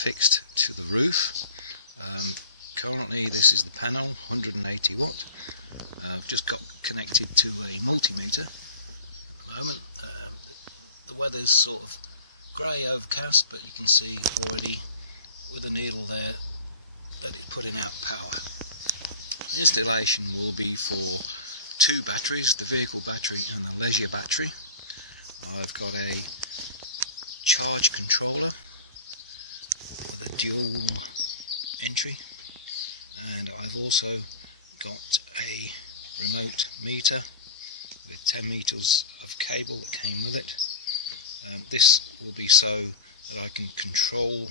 fixed to the roof. Currently this is the panel, 180 watt. I've just got connected to a multimeter at the moment. The weather's sort of grey overcast, but you can see already with the needle there that it's putting out power. The installation will be for two batteries, the vehicle battery and the leisure battery. I've got a charge controller with a dual entry, and I've also got a remote meter with 10 meters of cable that came with it. This will be so that I can control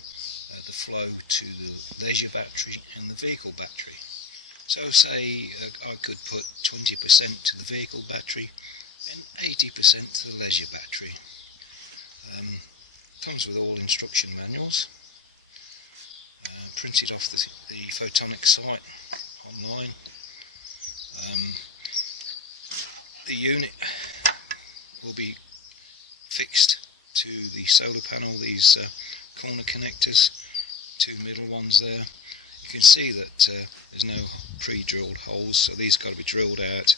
the flow to the leisure battery and the vehicle battery. So say I could put 20% to the vehicle battery and 80% to the leisure battery. Comes with all instruction manuals, printed off the Photonic site online. The unit will be fixed to the solar panel, these corner connectors, two middle ones there. You can see that there's no pre-drilled holes, so these got to be drilled out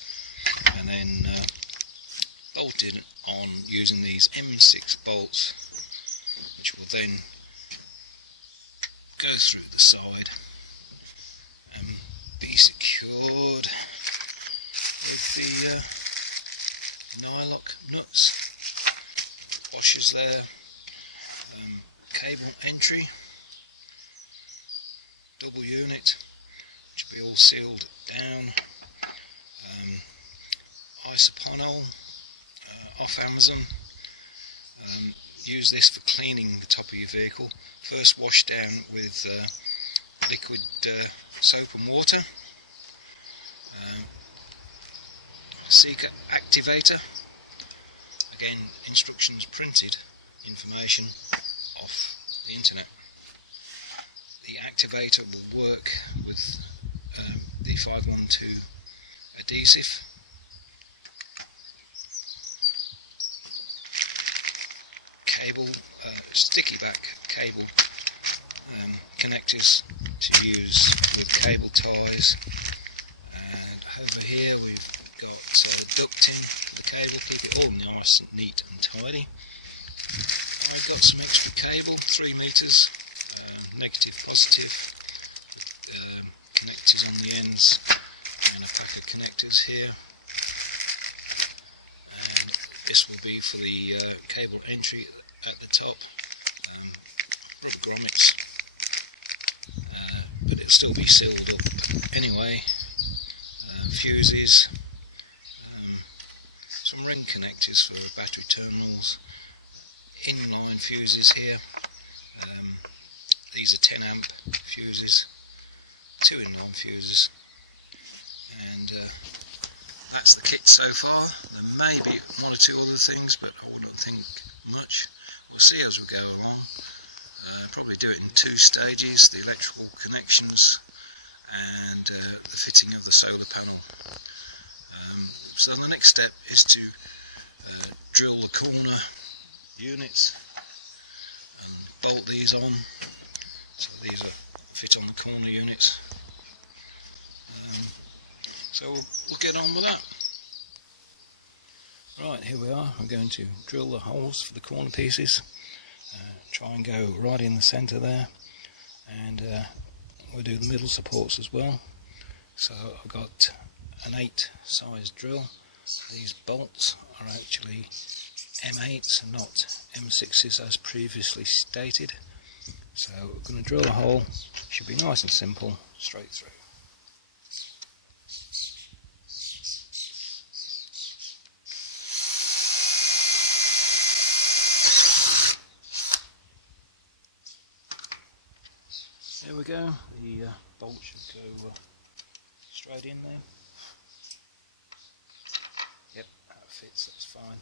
and then bolted on using these M6 bolts, which will then go through the side and be secured with the nylock nuts, washers there, cable entry, double unit, which will be all sealed down, isoponyl off Amazon. Use this for cleaning the top of your vehicle. First wash down with liquid soap and water. Seeker activator. Again, instructions printed, information off the internet. The activator will work with the 512 adhesive. Cable, sticky back cable connectors to use with cable ties, and over here we've got ducting for the cable, keep it all nice and neat and tidy. I've got some extra cable, 3 meters, negative, positive, connectors on the ends, and a pack of connectors here. And this will be for the cable entry at the top, rubber grommets, but it'll still be sealed up anyway. Fuses, some ring connectors for battery terminals, inline fuses here. These are 10 amp fuses, 2 inline fuses, and that's the kit so far. There may be one or two other things, but I wouldn't think much. We'll see as we go along. Probably do it in 2 stages, the electrical connections and the fitting of the solar panel. So the next step is to drill the corner units and bolt these on. So these are fit on the corner units. So we'll get on with that. Right, here we are. I'm going to drill the holes for the corner pieces. Try and go right in the centre there, and we'll do the middle supports as well. So I've got an 8 size drill. These bolts are actually M8s and not M6s as previously stated. So we're going to drill a hole. Should be nice and simple, straight through. There we go, the bolt should go straight in there. Yep, that fits, that's fine.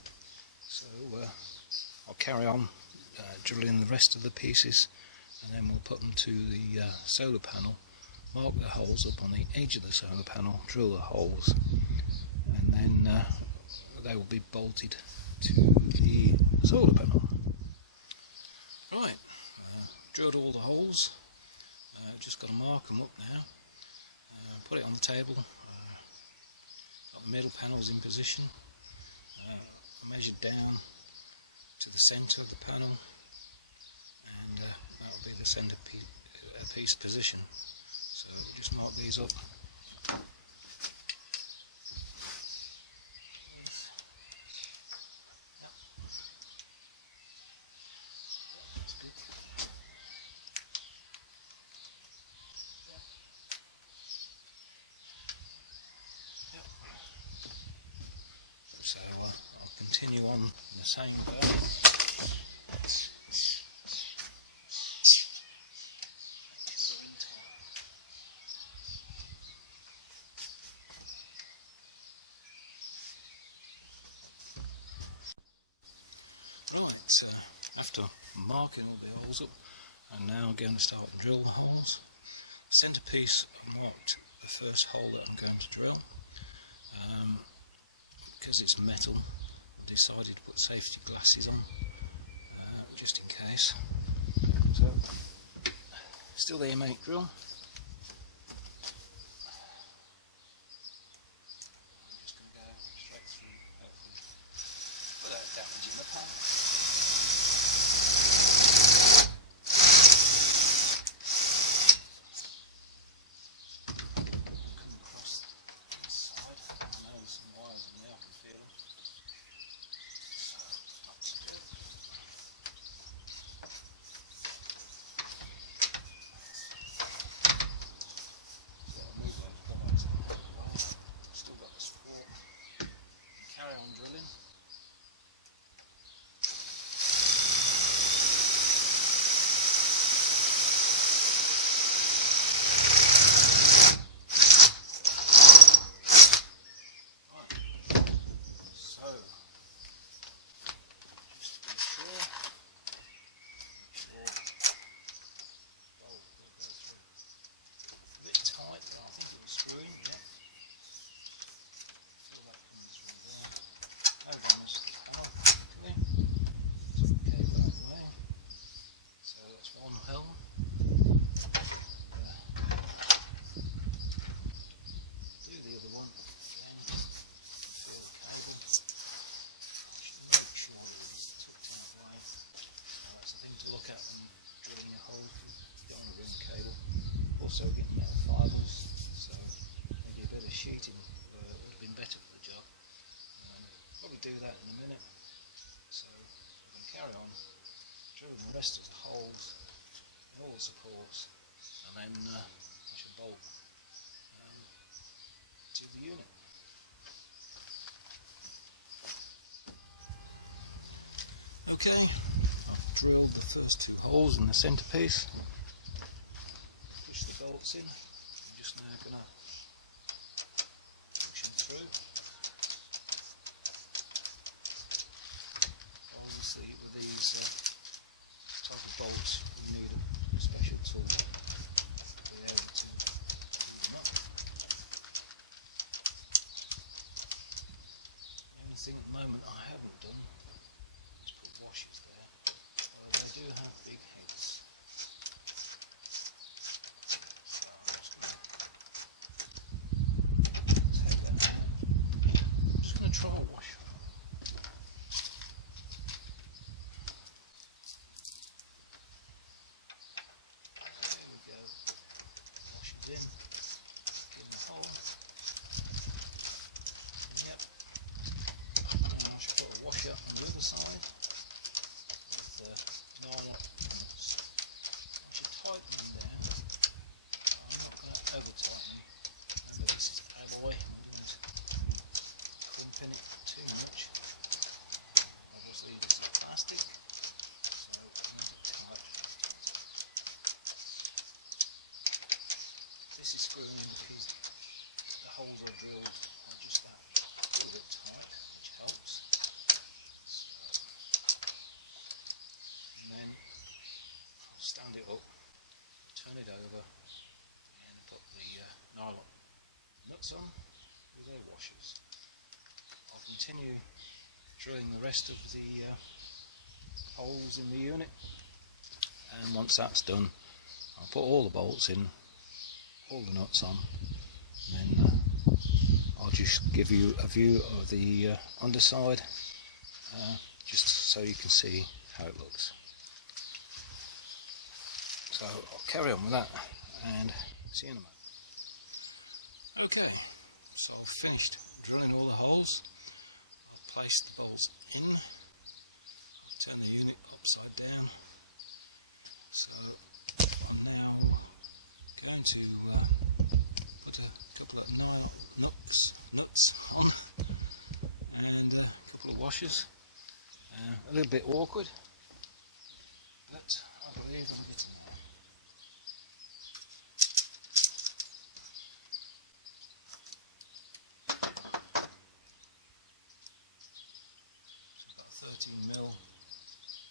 So I'll carry on drilling the rest of the pieces, and then we'll put them to the solar panel, mark the holes up on the edge of the solar panel, drill the holes, and then they will be bolted to the solar panel. Right, drilled all the holes. Just got to mark them up now. Put it on the table. Got the middle panels in position. Measured down to the centre of the panel, and that will be the centre piece position. So we'll just mark these up. So I'll continue on in the same way. Right, after marking all the holes up, I'm now going to start to drill the holes. The centrepiece, I've marked the first hole that I'm going to drill. Because it's metal, I decided to put safety glasses on, just in case. So, still there, mate, drill. Just going to go straight through, hopefully, without damaging the pan. Also getting metal fibres, so maybe a bit of sheeting would have been better for the job. Probably do that in a minute. So I'm going to carry on drilling the rest of the holes in all the supports, and then I should bolt to the unit. Okay, I've drilled the first two holes in the centrepiece. In. I'm just now going to push it through. Obviously with these type of bolts you need a special tool to be able to do them up. The only thing at the moment I haven't done is put washers there. They do have big heads. Stand it up, turn it over, and put the nylon nuts on with their washers. I'll continue drilling the rest of the holes in the unit, and once that's done, I'll put all the bolts in, all the nuts on, and then I'll just give you a view of the underside, just so you can see how it looks. So I'll carry on with that and see you in a moment. Okay, so I've finished drilling all the holes. I'll place the bolts in, turn the unit upside down. So I'm now going to put a couple of nuts on and a couple of washers. A little bit awkward, but I believe I'll get it.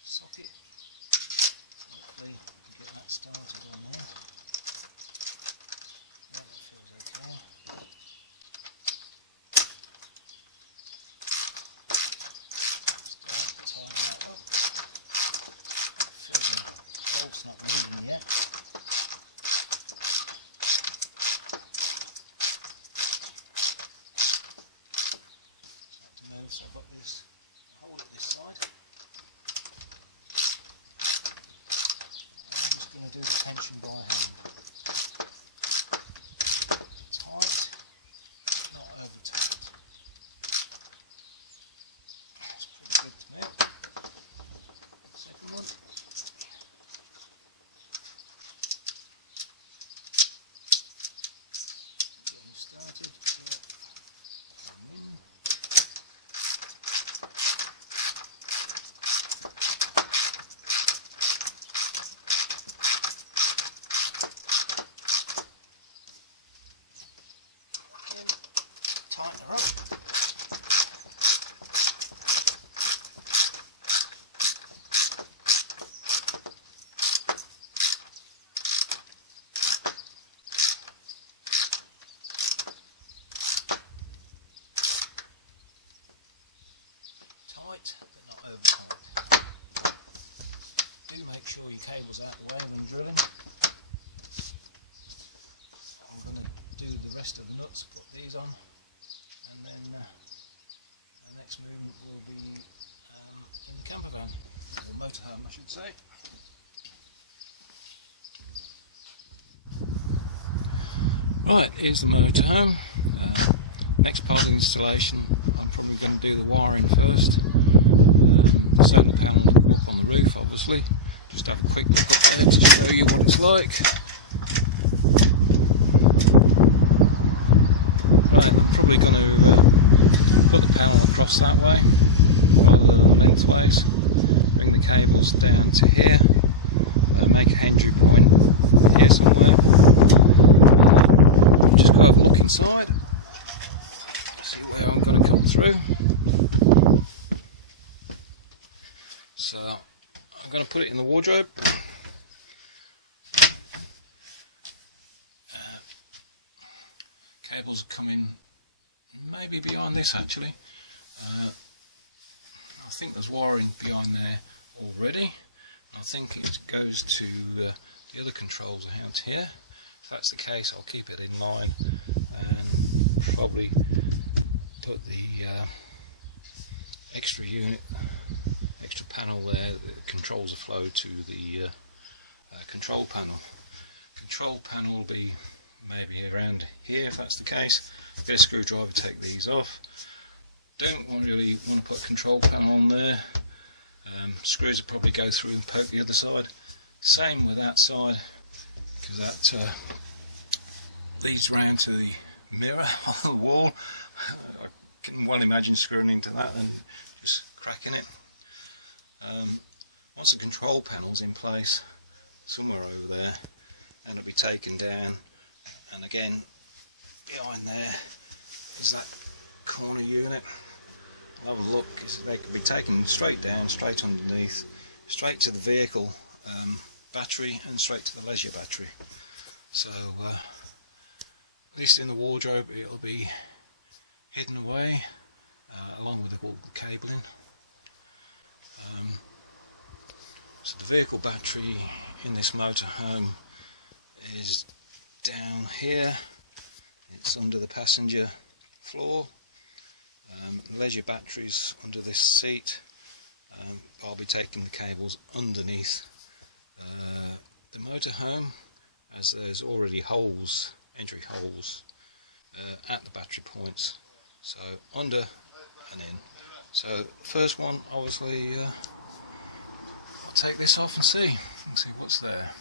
Socket. Hopefully to get that started on there. That feels okay. Start to tighten that up. Feel the bolt's not moving yet. So I've got this hole at this side. Do the tension by tight, not over tight. That's pretty good to me. Second one. Getting started. Tighten her up. Tight, but not over tight. Do make sure your cable's out of the way when drilling. I'm going to do the rest of the nuts, put these on. And then the next movement will be in the camper van, or motorhome I should say. Right, here's the motorhome. Next part of the installation, I'm probably going to do the wiring first. The solar panel up on the roof obviously. Just have a quick look up there to show you what it's like. Right, I'm probably going to put the panel across that way, lengthways, bring the cables down to here, make a entry point here somewhere, and just go have a look inside, see where I'm going to come through. So I'm going to put it in the wardrobe. Cables are coming maybe behind this actually. I think there's wiring behind there already. I think it goes to the other controls out here. If that's the case, I'll keep it in line and probably put the extra unit, extra panel there that controls the flow to the control panel. Control panel will be maybe around here if that's the case. Get a screwdriver, take these off. Don't really want to put a control panel on there. Screws will probably go through and poke the other side. Same with that side, because that leads round to the mirror on the wall. I can well imagine screwing into that and just cracking it. Once the control panel's in place, somewhere over there, and it'll be taken down, and again behind there is that corner unit. I'll have a look, because they could be taken straight down, straight underneath, straight to the vehicle battery and straight to the leisure battery. So at least in the wardrobe it'll be hidden away along with all the cabling. So the vehicle battery in this motorhome is down here. It's under the passenger floor. Leisure batteries under this seat. I'll be taking the cables underneath the motorhome, as there's already holes, entry holes at the battery points, so under and in. So first one, obviously, I'll take this off and see what's there.